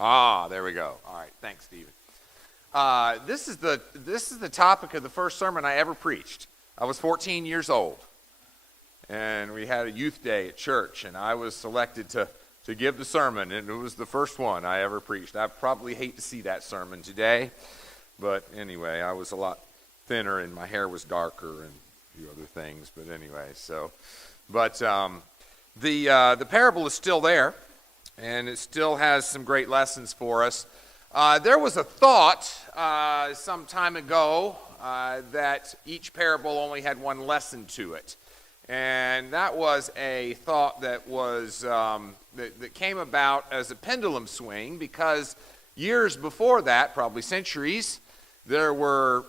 There we go. All right, thanks, Stephen. This is the topic of the first sermon I ever preached. I was 14 years old, and we had a youth day at church, and I was selected to give the sermon, and it was the first one I ever preached. I probably hate to see that sermon today, but anyway, I was a lot thinner, and my hair was darker, and a few other things. But anyway, the parable is still there, and it still has some great lessons for us. There was a thought some time ago that each parable only had one lesson to it. And that was a thought that was that came about as a pendulum swing, because years before that, probably centuries, there were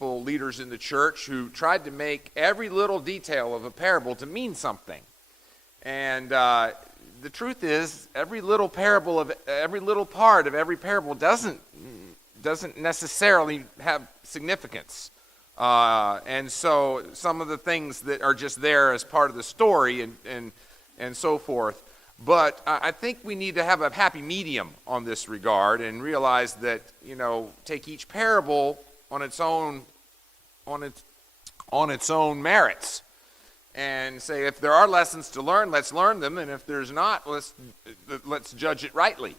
leaders in the church who tried to make every little detail of a parable to mean something. And the truth is, every little part of every parable doesn't necessarily have significance. And so some of the things that are just there as part of the story and so forth. But I think we need to have a happy medium on this regard and realize that, take each parable on its own merits, and say, if there are lessons to learn, let's learn them, and if there's not, let's judge it rightly,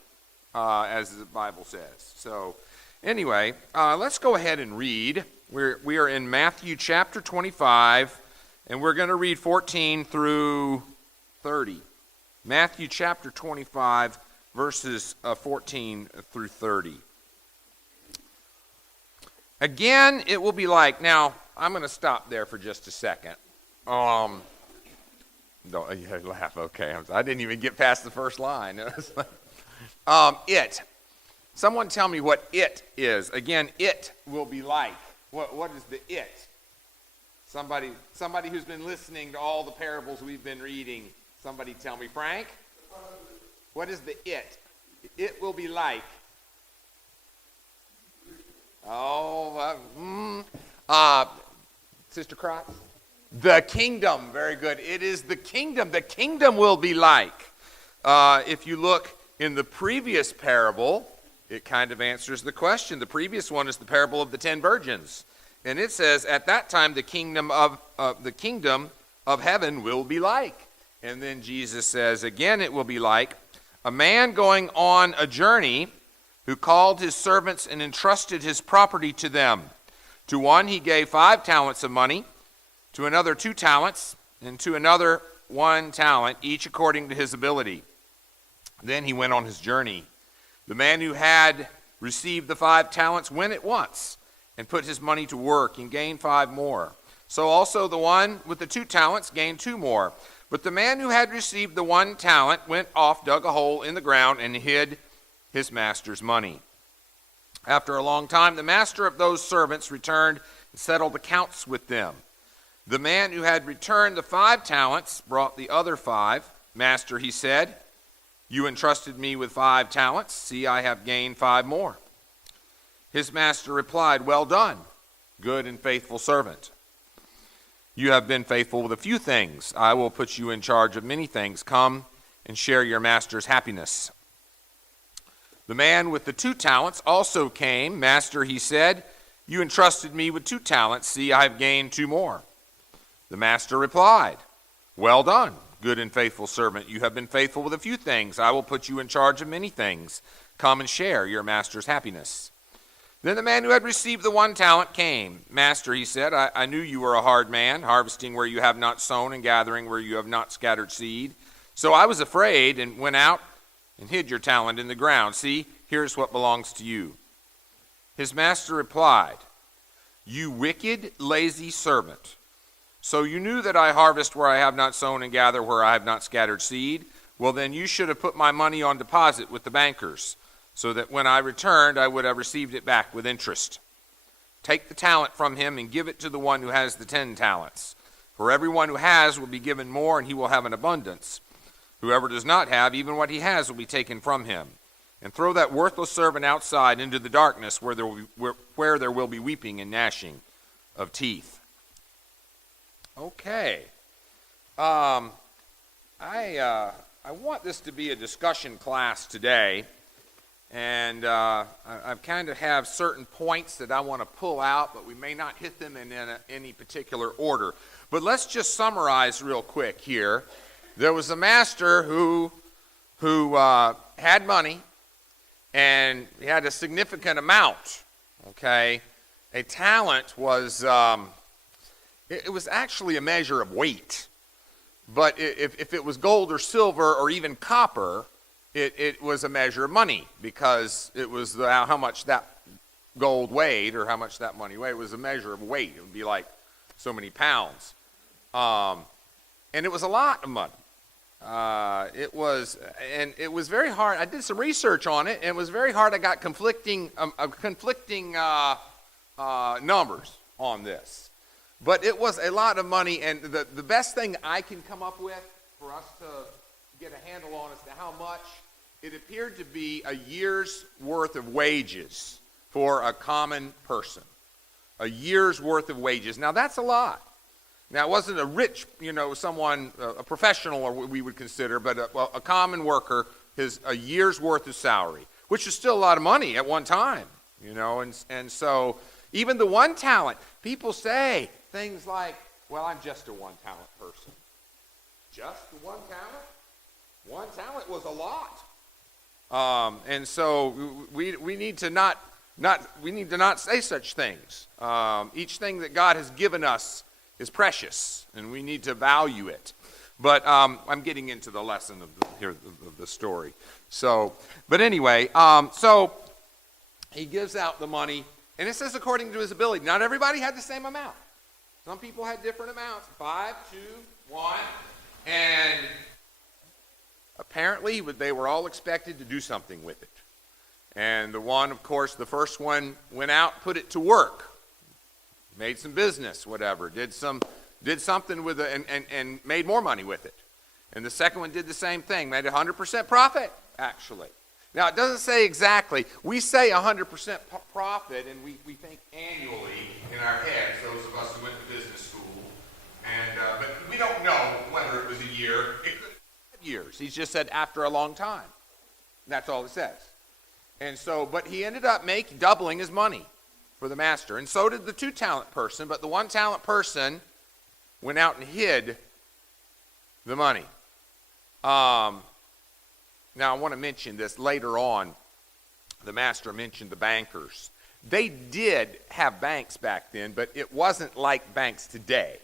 as the Bible says. So anyway, let's go ahead and read. We are in Matthew chapter 25, and we're going to read 14 through 30. Matthew chapter 25, verses 14 through 30. Again, it will be like, now, I'm going to stop there for just a second. Don't laugh, okay. I didn't even get past the first line. It. Someone tell me what it is. Again, it will be like. What is the it? Somebody who's been listening to all the parables we've been reading. Somebody tell me. Frank? What is the it? It will be like. Sister Crotts? The kingdom. Very good. It is the kingdom. The kingdom will be like. If you look in the previous parable, it kind of answers the question. The previous one is the parable of the 10 virgins. And it says, at that time, the kingdom of heaven will be like. And then Jesus says, again, it will be like a man going on a journey who called his servants and entrusted his property to them. To one he gave 5 talents of money, to another 2 talents, and to another 1 talent, each according to his ability. Then he went on his journey. The man who had received the 5 talents went at once and put his money to work and gained 5 more. So also the one with the 2 talents gained 2 more. But the man who had received the 1 talent went off, dug a hole in the ground, and hid his master's money. After a long time, the master of those servants returned and settled accounts with them. The man who had returned the 5 talents brought the other 5. Master, he said, you entrusted me with 5 talents. See, I have gained 5 more. His master replied, well done, good and faithful servant. You have been faithful with a few things. I will put you in charge of many things. Come and share your master's happiness. The man with the 2 talents also came. Master, he said, you entrusted me with 2 talents. See, I have gained 2 more. The master replied, well done, good and faithful servant. You have been faithful with a few things. I will put you in charge of many things. Come and share your master's happiness. Then the man who had received the 1 talent came. Master, he said, I knew you were a hard man, harvesting where you have not sown and gathering where you have not scattered seed. So I was afraid and went out and hid your talent in the ground. See, here's what belongs to you. His master replied, you wicked, lazy servant. So you knew that I harvest where I have not sown and gather where I have not scattered seed? Well, then you should have put my money on deposit with the bankers, so that when I returned, I would have received it back with interest. Take the talent from him and give it to the one who has the 10 talents. For everyone who has will be given more, and he will have an abundance. Whoever does not have, even what he has will be taken from him. And throw that worthless servant outside into the darkness where there will be weeping and gnashing of teeth. Okay. I I want this to be a discussion class today, and I kind of have certain points that I want to pull out, but we may not hit them in any particular order. But let's just summarize real quick here. There was a master who had money, and he had a significant amount, okay? A talent was, it was actually a measure of weight. But if it was gold or silver or even copper, it was a measure of money, because it was how much that gold weighed or how much that money weighed. It was a measure of weight. It would be like so many pounds. And it was a lot of money. It was very hard. I did some research on it, and it was very hard. I got conflicting numbers on this. But it was a lot of money, and the best thing I can come up with for us to get a handle on as to how much, it appeared to be a year's worth of wages for a common person. A year's worth of wages. Now, that's a lot. Now, it wasn't a rich, someone, a professional, or what we would consider, but a common worker, a year's worth of salary, which is still a lot of money at one time, and so even the one talent, people say things like, well, I'm just a one talent person. Just the one talent? One talent was a lot. And so we need to not say such things. Each thing that God has given us is precious, and we need to value it. But I'm getting into the lesson of the story. So, but anyway, so he gives out the money, and it says according to his ability. Not everybody had the same amount. Some people had different amounts, 5, 2, 1, and apparently they were all expected to do something with it. And the one, of course, the first one went out, put it to work, made some business, whatever, did something with it, and made more money with it. And the second one did the same thing, made 100% profit, actually. Now, it doesn't say exactly. We say 100% profit, and we think annually in our heads, those of us who went to business school. But we don't know whether it was a year. It could be years. He's just said after a long time. That's all it says. And so, but he ended up doubling his money for the master. And so did the 2-talent person, but the 1-talent person went out and hid the money. Now, I want to mention this later on. The master mentioned the bankers. They did have banks back then, but it wasn't like banks today.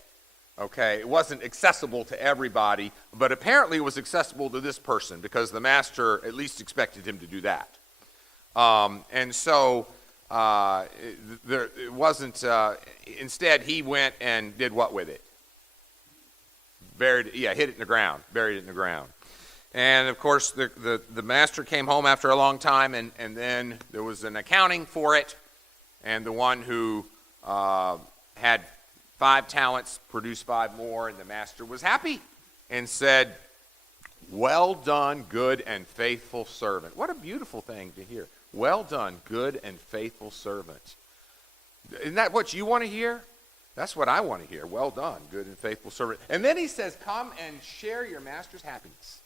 Okay, it wasn't accessible to everybody, but apparently it was accessible to this person because the master at least expected him to do that. And so it wasn't. Instead, he went and did what with it? Hid it in the ground, buried it in the ground. And of course, the master came home after a long time, and then there was an accounting for it. And the one who had 5 talents produced 5 more, and the master was happy and said, "Well done, good and faithful servant." What a beautiful thing to hear. Well done, good and faithful servant. Isn't that what you want to hear? That's what I want to hear. Well done, good and faithful servant. And then he says, come and share your master's happiness.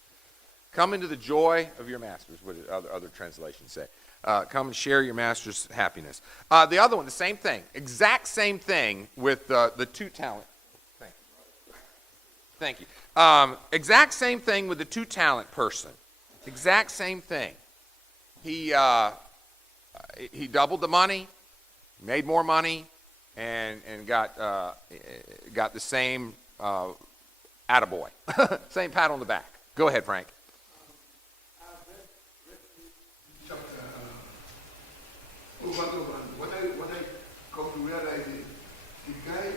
Come into the joy of your masters, what other translations say. Come and share your master's happiness. The other one, the same thing. Exact same thing with the 2-talent. Thank you. Exact same thing with the 2-talent person. Exact same thing. He doubled the money, made more money, and got the same attaboy. Same pat on the back. Go ahead, Frank. When I come to realize it, the guy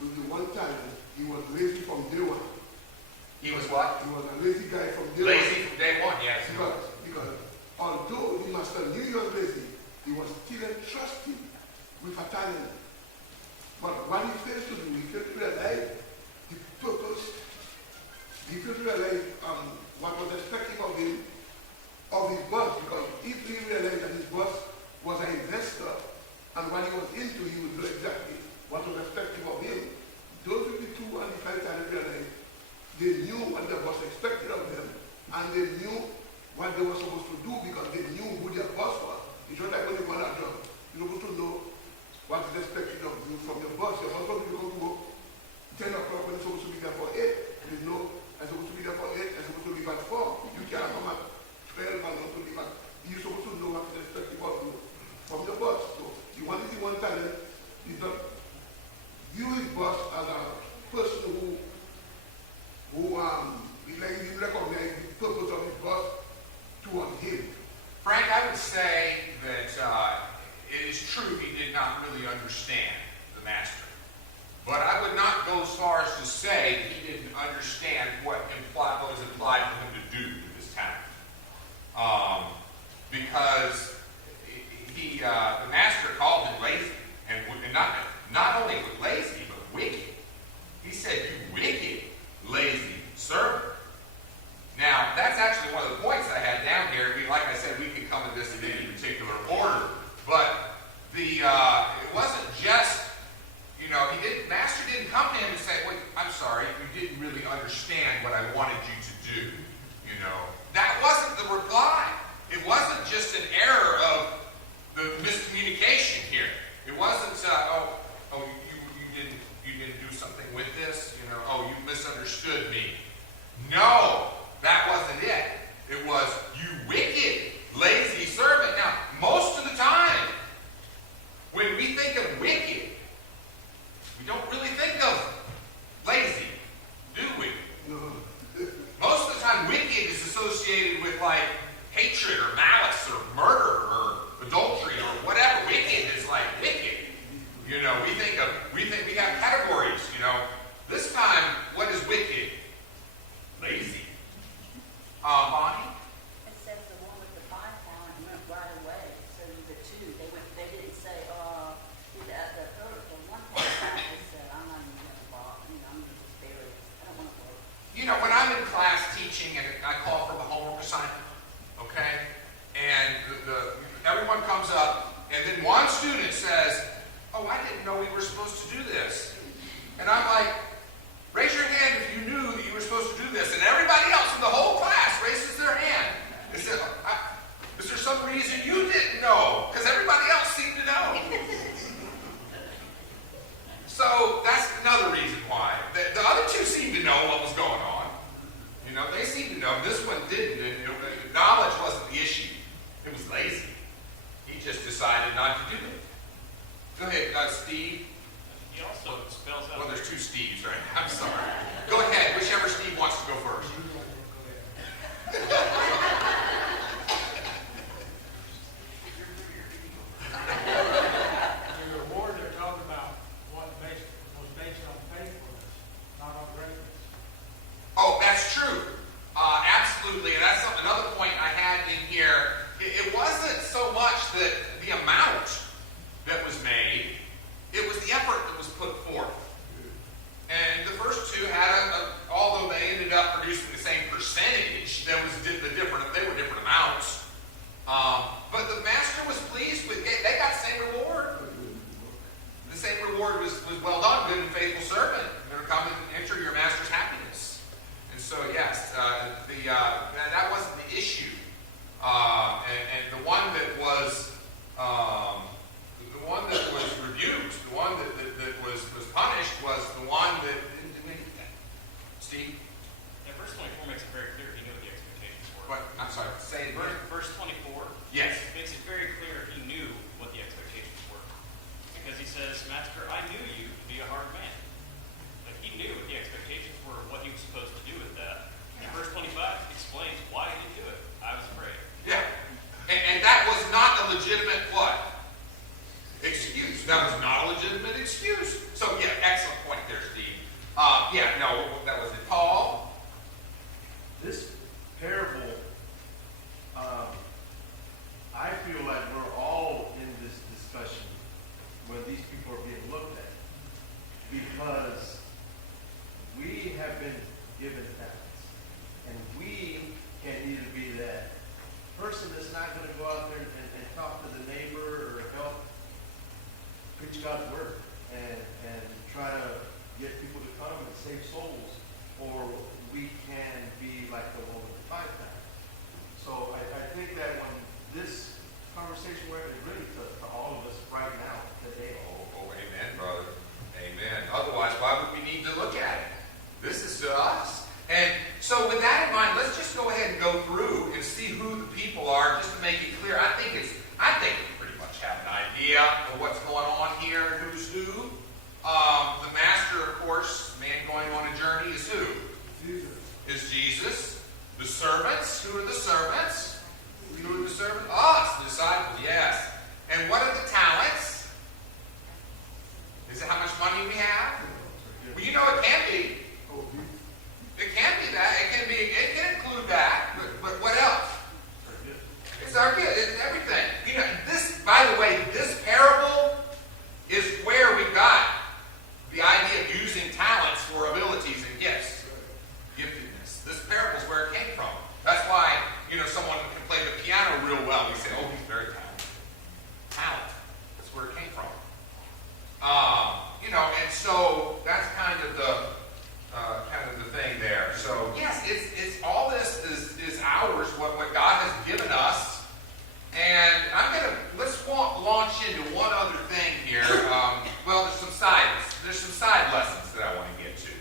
with the 1 talent, he was lazy from day one. He was what? He was a lazy guy from day one. Lazy from day one, yes. Because although the master knew he was lazy, he was still entrusted with a talent. But what he failed to do, he failed to realize the purpose. He failed to realize what was expected of him, of his boss, because if he realized that his boss was an investor, and what he was into, he would do exactly what was expected of him. Those 52 and the 5 talent realized they knew what the boss expected of them, and they knew what they were supposed to do because they knew who their boss was. It's just like when you go on a job, you're supposed to know what is expected of you from your boss. Your boss wants you to come to work 10 o'clock when you're supposed to be there for 8. You know, I'm supposed to be there for 8, I'm supposed to leave at 4. You can't come at 12 and not to leave at. You're supposed to know what is expected of you from your boss. So the one is the one talent is not view his boss as a person who he recognize the purpose of his boss towards him. Frank, I would say that it is true he did not really understand the master. But I would not go as far as to say that he didn't understand what was implied for him to do with his talent. Because the master called him lazy, and not only lazy, but wicked. He said, "You wicked, lazy servant." Now, that's actually one of the points I had down here. Like I said, we could come at this in any particular order, but it wasn't just, Master didn't come to him and say, "Wait, I'm sorry, you didn't really understand what I wanted you to do." That wasn't the reply. It wasn't just an error of the miscommunication here. It wasn't, you didn't do something with this, you misunderstood me. No, that wasn't it. It was, "You wicked, lazy servant." Now, most of the time, when we think of wicked, we don't really think of lazy, do we? No. Most of the time, wicked is associated with like hatred or malice or murder or adultery or whatever. Wicked is like wicked. We have categories. This time, what is wicked? Lazy. Bonnie? It says the one with the 5 talent went right away. So the 2, they didn't say, the one talent, they said, "I'm not even going to bother. I'm going to just bury it. I don't want to work." When I'm in class teaching and I call for the homework assignment, okay, and everyone comes up, and then one student says, "Oh, I didn't know we were supposed to do this," and I'm like, "Raise your hand if you knew that you were supposed to do this," and everybody else in the whole class raises their hand. They said, "Is there some reason you didn't know?" Because everybody else seemed to know. So that's another reason why. The other 2 seemed to know what was going on. They seemed to know. This one didn't. Knowledge wasn't the issue. It was lazy. He just decided not to do it. Go ahead, Steve. He also spells out. Well, there's 2 Steves, right? I'm sorry. Go ahead. Whichever Steve wants to go first. The reward they're talking about was based on faithfulness, not on greatness. Oh, that's true. Absolutely. And that's another point I had in here. It wasn't so much that the amount that was made, it was the effort that was put forth. And the first 2 had although they ended up producing the same percentage, they were different amounts. But the master was pleased with it. They got the same reward. The same reward was well done, good and faithful servant. You're going to come and enter your master's happiness. And so, yes, that wasn't the issue. And the one that was rebuked, the one that was punished, was the one that didn't do anything. Steve? Yeah, verse 24 makes it very clear he knew what the expectations were. What? I'm sorry. Say it again. Verse 24 Yes. makes it very clear he knew what the expectations were. Because he says, "Master, I knew you to be a hard man." Like, he knew what the expectations were, what he was supposed to do with that. And verse 25 explains why he didn't do it. "I was afraid." Yeah. And that was not a legitimate what? Excuse. That was not a legitimate excuse. So, yeah, excellent point there, Steve. That was it. Paul? This parable, I feel like we're all in this discussion when these people are being looked at, because we have been given talents, and we can either be that person that's not going to go out there and talk to the neighbor or help preach God's word and try to get people to come and save souls, or we can be like the one with the 5 talents. So I think that when this conversation where it really to all of us right now, today. Oh, amen, brother. Amen. Otherwise, why would we need to look at it? This is to us. And so with that in mind, let's just go ahead and go through and see who the people are, just to make it clear. I think we pretty much have an idea of what's going on here, who's who. The master, of course, man going on a journey is who? Jesus. Is Jesus. The servants, who are the servants? Who are the servants? Us, the disciples, yes. And what are the talents? Is it how much money we have? Well, you know it can be. Oh, It can be that. It can include that. But what else? It's our gift. It's everything. You know, this, by the way, this parable is where we got the idea of using talents for abilities and gifts. Giftedness. This parable is where it came from. That's why, someone can play the piano real well. We say, oh, he's very talented. Talent. That's where it came from. And so that's kind of the thing there. So yes, it's all this is ours, what God has given us. And let's launch into one other thing here. Well, there's some side lessons that I want to get to.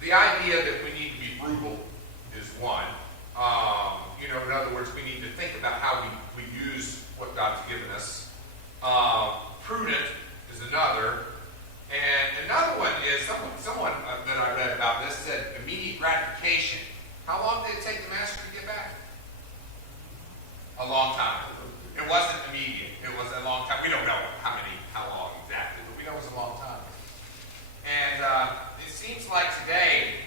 The idea that we need to be frugal is one. In other words, we need to think about how we use what God's given us. Prudent is another. And another one is, someone that I read about this said immediate gratification. How long did it take the master to get back? A long time. It wasn't immediate. It was a long time. We don't know how long exactly, but we know it was a long time. And it seems like today,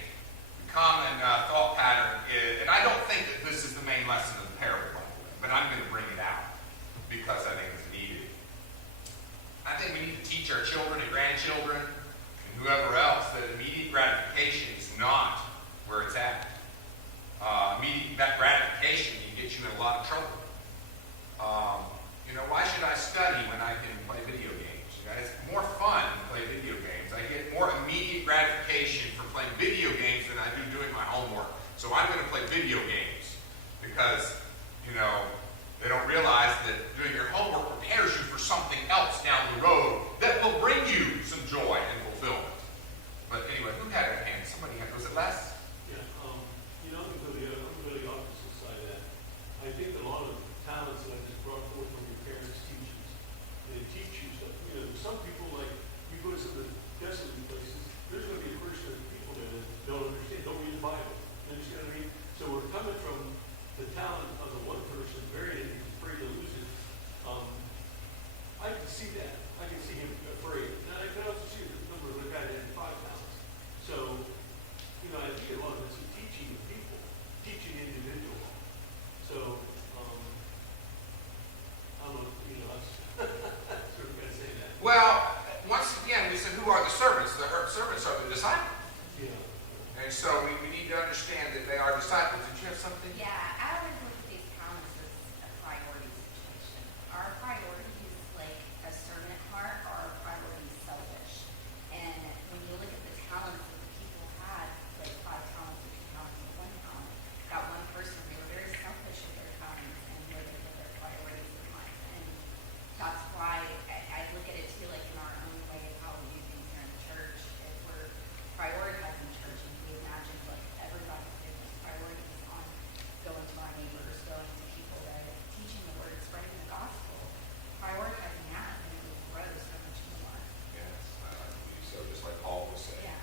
the common thought pattern is, and I don't think that this is the main lesson of the parable, by the way, but I'm going to bring it out because I think it's needed. I think we need to teach our children and grandchildren and whoever else that immediate gratification is not where it's at. Immediate gratification can get you in a lot of trouble. Why should I study when I can play video games? It's more fun to play video games. I get more immediate gratification from playing video games than I do doing my homework. So I'm going to play video games because, they don't realize that doing your homework prepares you for something else down the road that will bring you some joy and fulfillment. But anyway, who had a hand? Somebody had. Was it Les? Yeah, I'm going to go the opposite side of that. I think a lot of talents that I just brought forth from your parents' teachers, they teach you stuff. Some people, like, you go to some of the desolate places, there's going to be a person of people there that don't understand, don't read the Bible. You understand what I mean? So we're coming from the talent of the one person, very afraid to lose it. I can see that. I can see him afraid. And I can also see the number of the guy that had 5 talents. So, I think a lot of this is teaching the people, teaching individuals. So, I don't know, that's sort of going to say that. Well, once again, we said, who are the servants? The servants are the disciples. Yeah. And so we need to understand that they are disciples. Did you have something? Yeah, I always look at these talents as a priority situation. Our priority is like a servant heart, or our priority is selfish. And when you look at the talents that the people had, like 5 talents, 2 talents, and 1 talent, that one person, they were very selfish with their talents and they looked at their priorities in life. And that's why I look at it too, like in our own way of how we do things here in the church. If we're prioritizing church and we imagine like everybody's business priorities on going to our neighbors, going to people that are teaching the word, spreading the gospel, prioritizing that, and it will grow so much more. Yes, I believe so, just like Paul was saying. Yeah.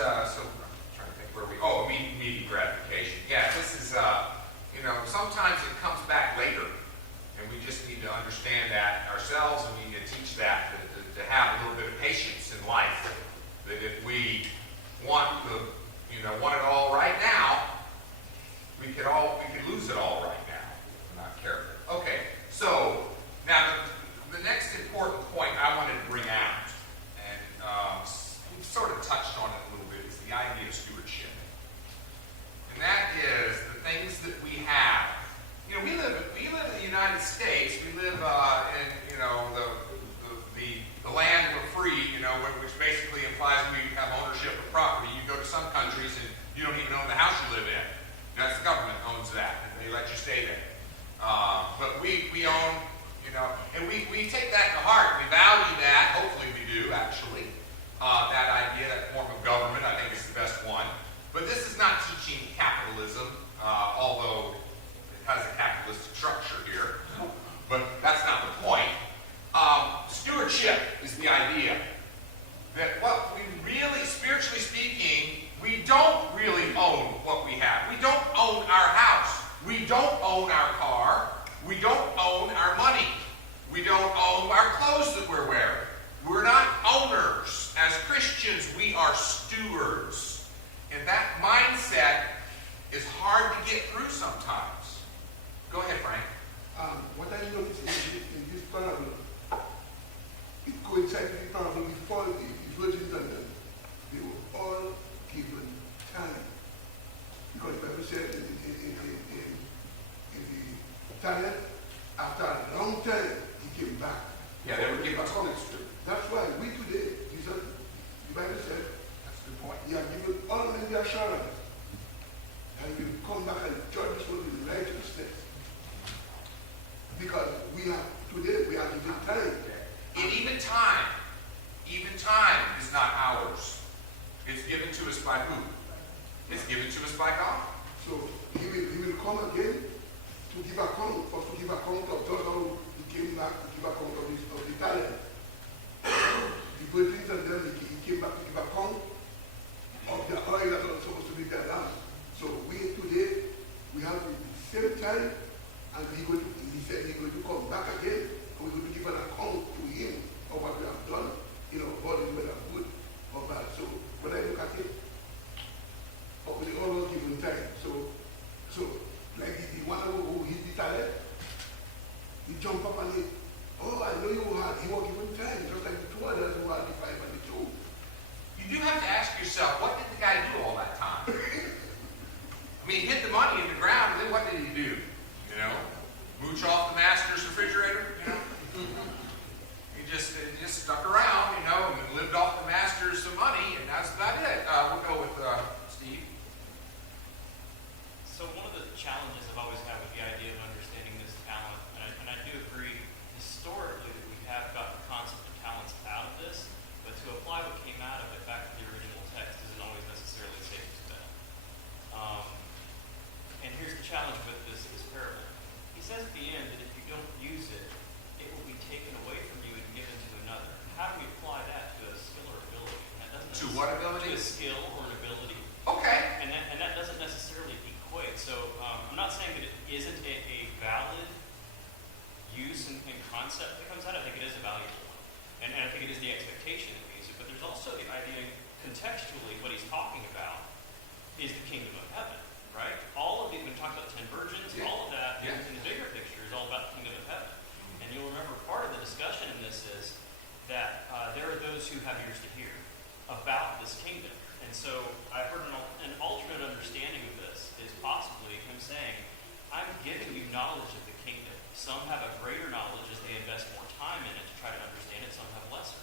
So I'm trying to think where immediate gratification. Yeah, this is, sometimes it comes back later, and we just need to understand that ourselves, and we need to teach that, to have a little bit of patience in life. That if we want it all right now, we could lose it all right now if we're not careful. Okay, so now the next important point I wanted to bring out, and we've sort of touched on it a little bit, is the idea of stewardship. And that is the things that we have. We live in the United States. We live in the We let you stay there. But we own, and we take that to heart. We value that. Hopefully we do, actually. That idea, that form of government, I think is the best one. But this is not teaching capitalism, although it has a capitalistic structure here. But that's not the point. Stewardship is the idea. That what we really, spiritually speaking, we don't really own what we have. We don't own our house. We don't own our car. We don't own our money. We don't own our clothes that we're wearing. We're not owners. As Christians, we are stewards. And that mindset is hard to get through sometimes. Go ahead, Frank. What I noticed in this parable, it coincides with the parable before the virgins and them. They were all given time. Because the Bible said in the talent, after a long time, he came back. Yeah, they were given time. That's why we today, Jesus, the Bible said, That's a good point. he has given all men the assurance. And he will come back and judge us with righteousness. Because we are given time. And even time is not ours. It's given to us by who? It's given to us by God. So he will come again to give account, or to give account of those how he came back to give account of the talent. The virgins and them, he came back to give account of the oil that was supposed to be their lamp. So we today, we have the same time, and he said he's going to come back again, and we're going to give an account to him of what we have done, bodies whether good or bad. So when I look at it, we all given time. So like the one who hit the talent, he jumped up and he was given time, just like the two others who had the 5 and the 2. You do have to ask yourself, what did the guy do all that time? I mean, he hit the money in the ground, and then what did he do? Mooch off the master's refrigerator? He just stuck around, and lived off the master's some money, and that's about it. We'll go with Steve. So one of the challenges I've always had with the idea of understanding this talent, and I do agree historically that we have gotten the concept of talents out of this, but to apply what came out of it back to the original text isn't always necessarily the safest bet. And here's the challenge with this parable. He says at the end that if you don't use it, it will be taken away from you and given to another. How do we apply that to a skill or ability? That doesn't To what ability? To a skill or an ability. Okay. And that doesn't necessarily equate. So I'm not saying that it isn't a valid use and concept that comes out. I think it is a valuable one. And I think it is the expectation that we use it. But there's also the idea, contextually, what he's talking about is the kingdom of heaven, right? All of it, when we talk about 10 virgins, Yeah. all of that Yeah. in the bigger picture is all about the kingdom of heaven. And you'll remember part of the discussion in this is that there are those who have ears to hear about this kingdom. And so I've heard an alternate understanding of this is possibly him saying, I'm giving you knowledge of the kingdom. Some have a greater knowledge as they invest more time in it to try to understand it. Some have lesser.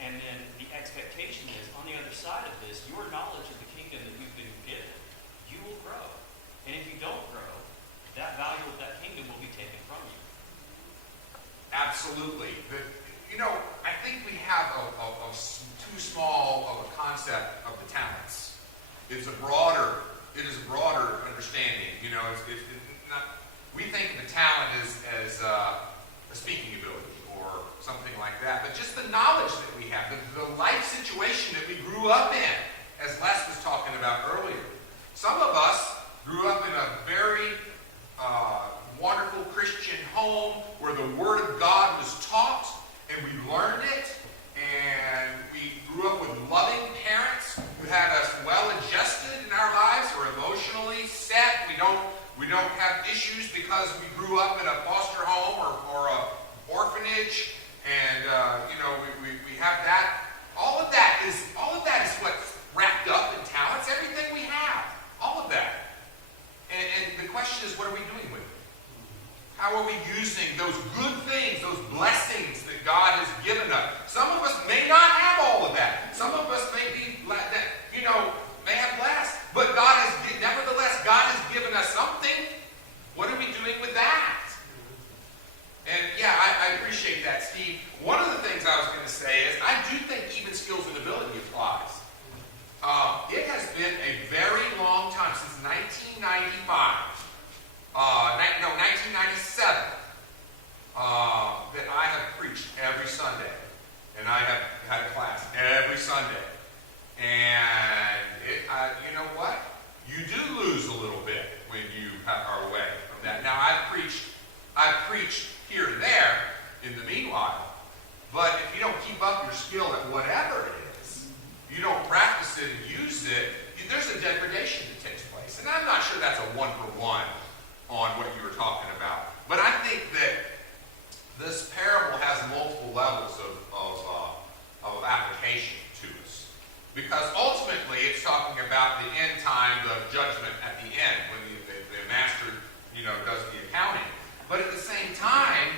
And then the expectation is, on the other side of this, your knowledge of the kingdom that you've been given, you will grow. And if you don't grow, that value of that kingdom will be taken from you. Absolutely. I think we have too small of a concept of the talents. It is a broader understanding. We think of the talent as a speaking ability or something like that, but just the knowledge that we have, the life situation that we grew up in, as Les was talking about earlier. Some of us grew up in a very wonderful Christian home where the Word of God was taught and we learned it, and we grew up with loving parents who had us well adjusted in our lives or emotionally set. We don't have issues because we grew up in a foster home or a orphanage, and we have that. All of that is what's wrapped up in talents. Everything we have, all of that. And the question is, what are we doing with it? How are we using those good things, those blessings that God has given us? Some of us may not have all of that. Some of us may have less. But nevertheless, God has given us something. that. Now, I've preached here and there in the meanwhile, but if you don't keep up your skill at whatever it is, you don't practice it and use it, there's a degradation that takes place. And I'm not sure that's a one-for-one on what you were talking about. But I think that this parable has multiple levels of application to us. Because ultimately it's talking about the end time, the judgment at the end, when the master, does the accounting. But at the same time,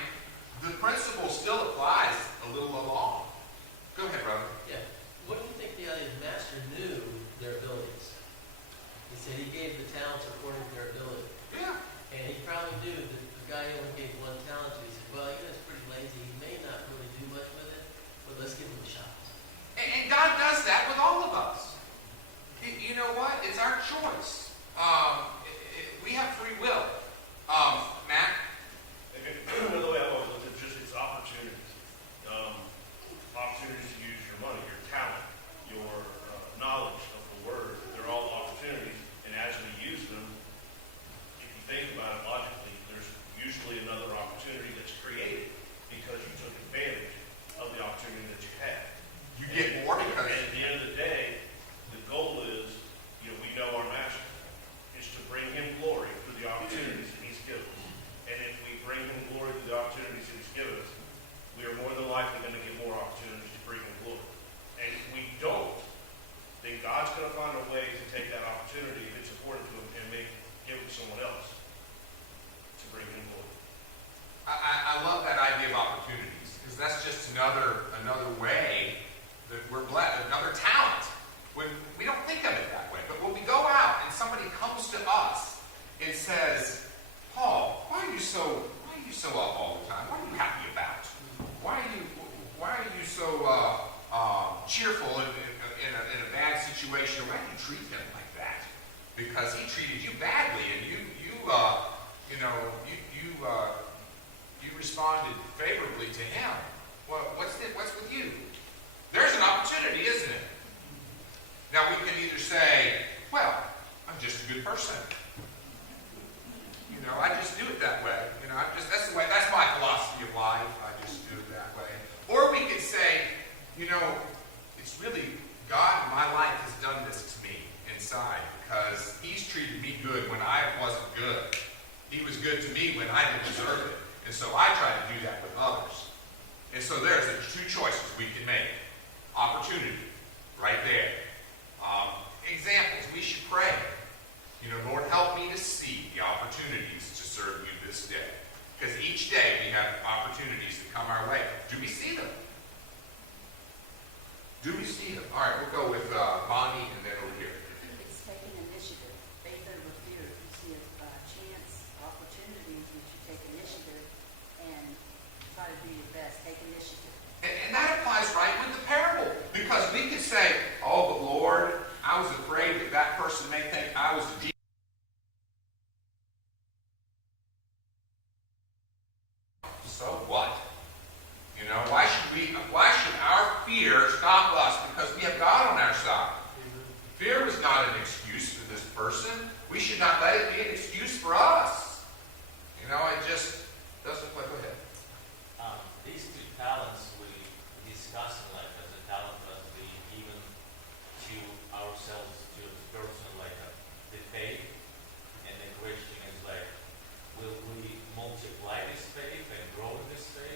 the principle still applies a little along. Go ahead, brother. Yeah. What do you think the master knew their abilities? He said he gave the talents according to their ability. Yeah. And he probably knew that the guy who only gave one talent to, he said, well, he's pretty lazy. He may not really do much with it, but let's give him a shot. And God does that with all of us. You know what? It's our choice. We have free will. Matt? The way I've always looked at it, just it's opportunities. Opportunities to use your money, your talent, your knowledge of the word. They're all opportunities. And as we use them, if you think about it logically, there's usually another opportunity that's created because you took advantage of the opportunity that you had. You get more because... And at the end of the day, the goal is, we know our master is to bring him glory through the opportunities that he's given us. And if we bring him glory through the opportunities that he's given us, we are more than likely going to get more opportunities to bring him glory. And if we don't, then God's going to find a way to take that opportunity, if it's important to him, and give it to someone else to bring him glory. I love that idea of opportunities, because that's just another way that we're blessed, another talent. When we don't think of it that way, but when we go out and somebody comes to us and says, Paul, why are you so up all the time? What are you happy about? Why are you so cheerful in a bad situation? Why do you treat him like that? Because he treated you badly, and you responded favorably to him. Well, what's with you? There's an opportunity, isn't it? Now we can either say, well, I'm just a good person. I just do it that way. That's my philosophy of life. I just do it that way. Or we could say, it's really God in my life has done this to me inside because he's treated me good when I wasn't good. He was good to me when I didn't deserve it. And so I try to do that with others. And so there's two choices we can make. Opportunity, right there. Examples, we should pray. Lord, help me to see the opportunities to serve you this day. Because each day we have opportunities that come our way. Do we see them? Do we see them? All right, we'll go with Bonnie and then over here. It's taking initiative, faith over fear. If you see a chance, opportunities, you should take initiative and try to do your best. Take initiative. And that applies right with the parable. Because we could say, oh, but Lord, I was afraid that person may think I was a Jesus. So what? Why should our fear stop us because we have God on our side? Fear was not an excuse for this person. We should not let it be an excuse for us. It just doesn't quite go ahead. These two talents we discussed as a talent must be given to ourselves, to the person, the faith, and the question is will we multiply this faith and grow in this faith,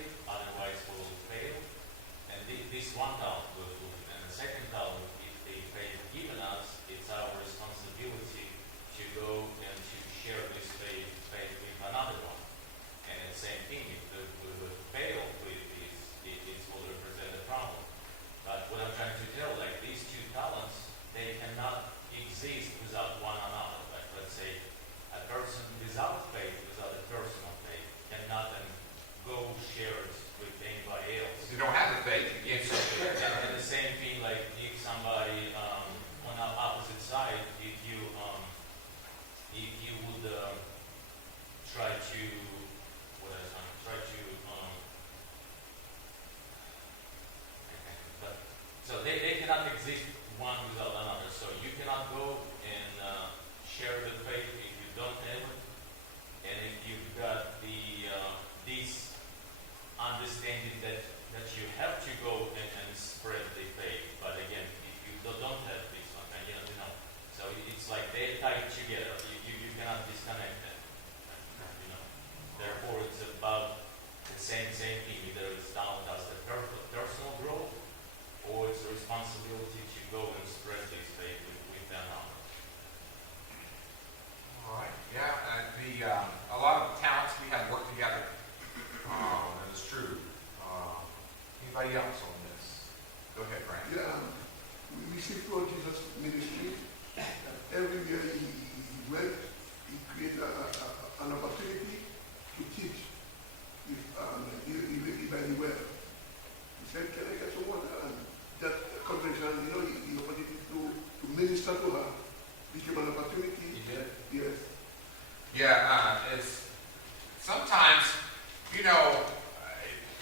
is sometimes, you know,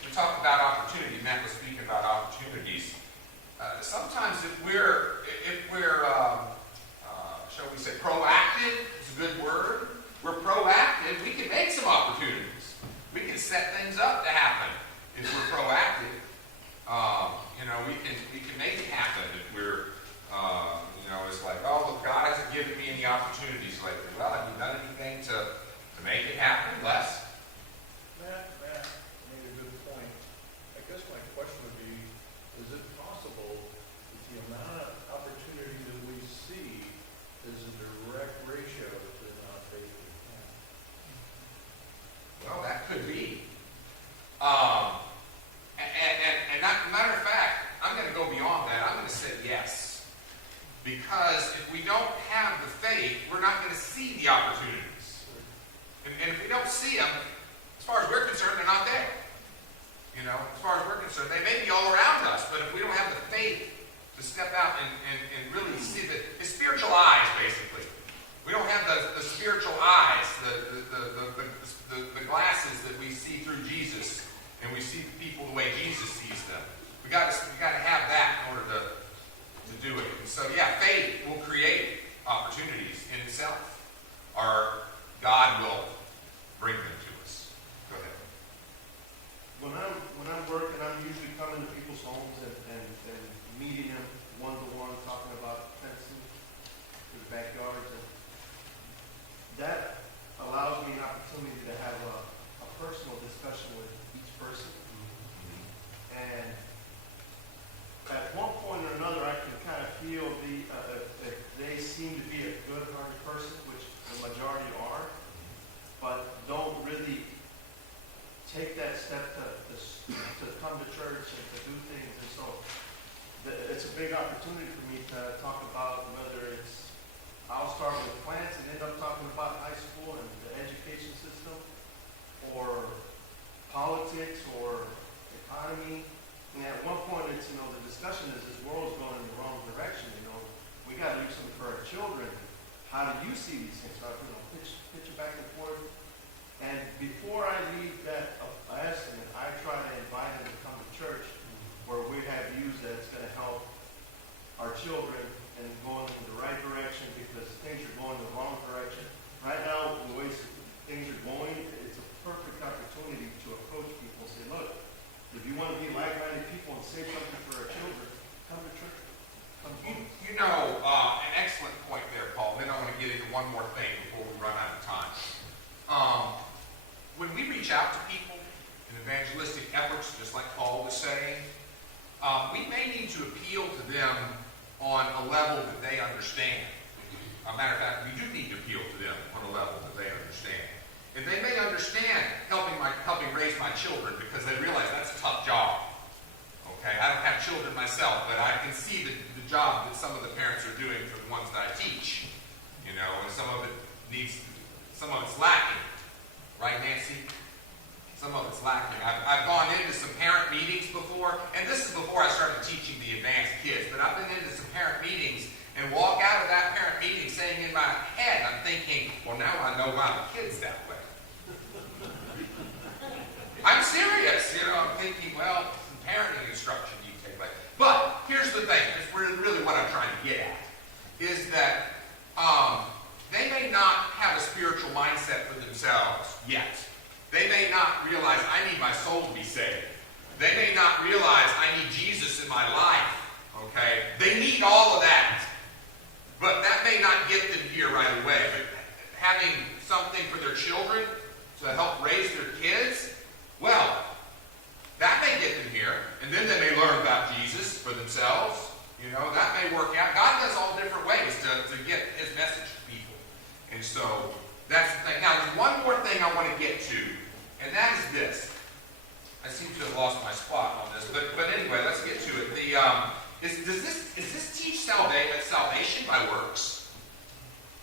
we talk about opportunity. Matt was speaking about opportunities. Sometimes if we're shall we say proactive, is a good word. We're proactive, we can make some opportunities. We can set things up to happen if we're proactive. You know, we can make it happen if we're, you know, it's like, oh, look, God hasn't given me any opportunities lately. Well, have you done anything to make it happen? Les? Matt made a good point. I guess my question would be, is it possible that the amount of opportunity that we see is a direct ratio to the amount of faith we have? Well, that could be. Matter of fact, I'm going to go beyond that. I'm going to say yes. Because if we don't have the faith, we're not going to see the opportunities. And if we don't see them, as far as we're concerned, they're not there. You know, as far as we're concerned, they may be all around us, but if we don't have the faith to step out and really see it's spiritual eyes, basically. We don't have the spiritual eyes, the glasses that we see through Jesus, and we see people the way Jesus sees them. We got to have that in order to do it. And so, yeah, faith will create opportunities in itself, or God will bring them to us. Go ahead. When I'm working, I'm usually coming to people's homes and meeting them one-to-one, talking about fencing to the backyards, and that allows me an opportunity to have a personal discussion with each person. And at one point or another, I can kind of feel that they seem to be a good-hearted person, which the majority are, but don't really take that step to come to church and to do things. And so it's a big opportunity for me to talk about whether it's, I'll start with plants and end up talking about high school and the education system, or politics, or economy. And at one point, it's, you know, the discussion is this world's going in the wrong direction. You know, we got to do something for our children. How do you see these things? So, you know, pitch it back and forth. And before I leave that estimate, I try to invite them to come to church where we have views that it's going to help our children and going in the right direction, because things are going in the wrong direction. Right now, the way things are going, it's a perfect opportunity to approach people and say, look, if you want to be like-minded people and say something for our children, come to church. You know, an excellent point there, Paul. Then I want to get into one more thing before we run out of time. When we reach out to people in evangelistic efforts, just like Paul was saying, we may need to appeal to them on a level that they understand. As a matter of fact, we do need to appeal to them on a level that they understand. And they may understand helping raise my children, because they realize that's a tough job. Okay, I don't have children myself, but I can see the job that some of the parents are doing for the ones that I teach. You know, and some of it's lacking. Right, Nancy? Some of it's lacking. I've gone into some parent meetings before, and this is before I started teaching the advanced kids, but I've been into some parent meetings and walk out of that parent meeting saying in my head, I'm thinking, well, now I know why the kid's that way. I'm serious. You know, I'm thinking, well, some parenting instruction you take away. But here's the thing. It's really what I'm trying to get at, is that they may not have a spiritual mindset for themselves yet. They may not realize I need my soul to be saved. They may not realize I need Jesus in my life. Okay? They need all of that. But that may not get them here right away. But having something for their children to help raise their kids, well, that may get them here. And then they may learn about Jesus for themselves. You know, that may work out. God does all different ways to get his message to people. And so that's the thing. Now, there's one more thing I want to get to, and that is this. I seem to have lost my spot on this, but anyway, let's get to it. Is this teach salvation by works?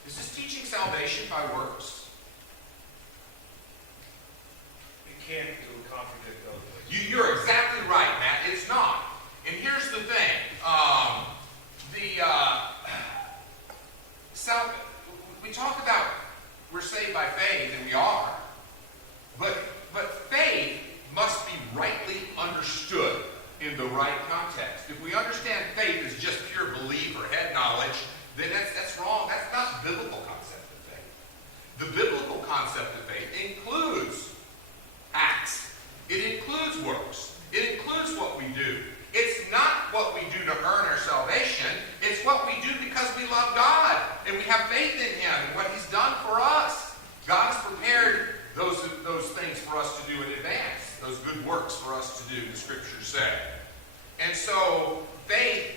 Is this teaching salvation by works? It can't, it would contradict other things. You're exactly right, Matt. It's not. And here's the thing. We talk about we're saved by faith, and we are. concept of faith includes acts. It includes works. It includes what we do. It's not what we do to earn our salvation. It's what we do because we love God and we have faith in Him and what He's done for us. God has prepared those things for us to do in advance, those good works for us to do, the Scriptures say. And so, faith,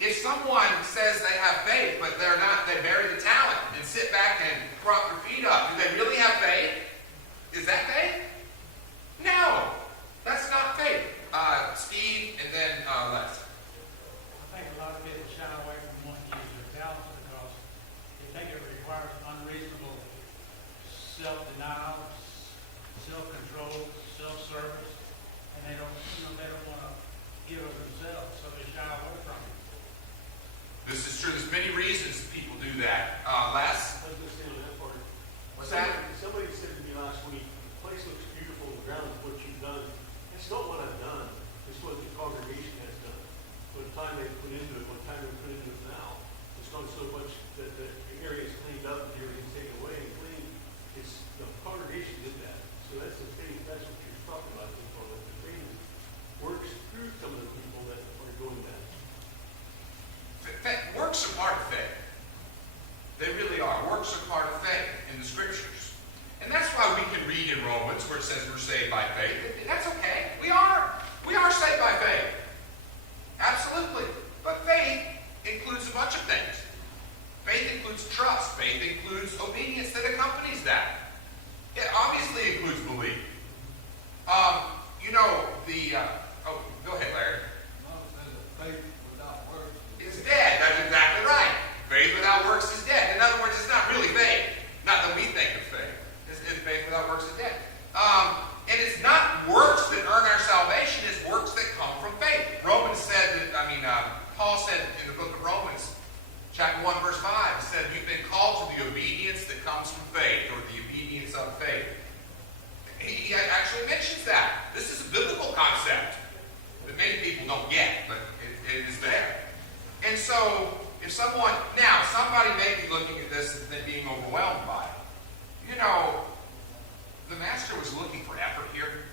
if someone says they have faith, but they're not, they bury the talent and sit back and prop their feet up, do they really have faith? Is that faith? No, that's not faith. Steve, and then Les. I think a lot of people shy away from wanting to use their talents because they think it requires unreasonable self-denial, self-control, self-service, and they don't want to give of themselves, so they shy away from it. This is true. There's many reasons people do that. Les? I was going to say on that part. What's that? Somebody said to me last week, the place looks beautiful, the ground is what you've done. It's not what I've done. It's what the congregation has done. What time they put into it, what time they put into it now. It's not so much that the area is cleaned up and everything's taken away and cleaned. It's the congregation did that. So that's the faith. That's what you're talking about. The faith works through some of the people that are doing that. Works are part of faith. They really are. Works are part of faith in the Scriptures. And that's why we can read in Romans where it says we're saved by faith. That's okay. We are. We are saved by faith. Absolutely. But faith includes a bunch of things. Faith includes trust. Faith includes obedience that accompanies that. It obviously includes belief. Go ahead, Larry. Faith without works. It's dead. That's exactly right. Faith without works is dead. In other words, it's not really faith. Not that we think of faith. It's faith without works is dead. And it's not works that earn our salvation. It's works that come from faith. Paul said in the book of Romans, chapter 1, verse 5, he said, you've been called to the obedience that comes from faith, or the obedience of faith. He actually mentions that. This is a biblical concept that many people don't get, but it is there. And so, if somebody may be looking at this and then being overwhelmed by it. The master was looking for effort here.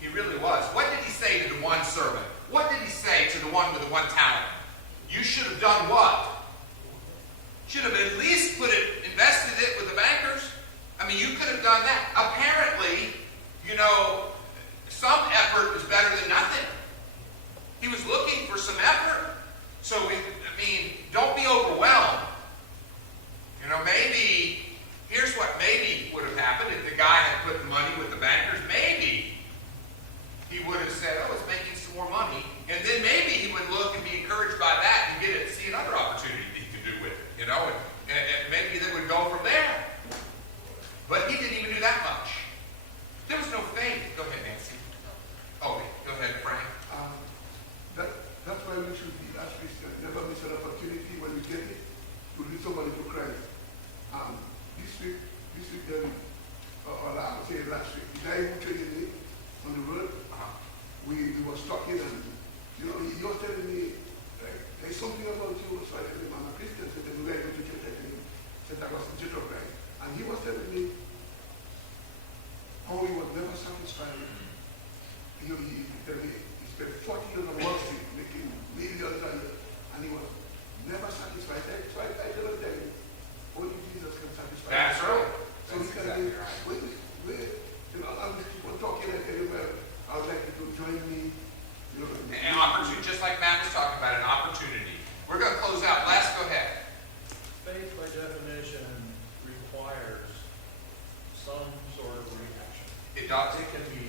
He really was. What did he say to the one servant? What did he say to the one with the one talent? You should have done what? Should have at least invested it with the bankers. You could have done that. Apparently, some effort is better than nothing. He was looking for some effort. So, don't be overwhelmed. Here's what maybe would have happened if the guy had put the money with the bankers. Maybe he would have said, it's making some more money. And then maybe he would look and be encouraged by that and see another opportunity that he could do with it. And maybe they would go from there. But he didn't even do that much. There was no faith. Go ahead, Nancy. Oh, go ahead, Frank. That's why we should be, as Christians, never miss an opportunity when we get it to lead somebody to Christ. This week, I would say last week, the guy who traded me on the road, we was talking, and he was telling me, there's something about you. So I told him, I'm a Christian. So then we were going to church. I told him, said I was in church of Christ. And he was telling me how he was never satisfied. He told me he spent 40 years on Wall Street making millions a year, and he was never satisfied. So I tell him, only Jesus can satisfy. That's right. So we can exactly right. I'm just keep on talking and tell him, I would like you to join me. An opportunity, just like Matt was talking about, an opportunity. We're going to close out. Les, go ahead. Faith, by definition, requires some sort of reaction. It does. It can be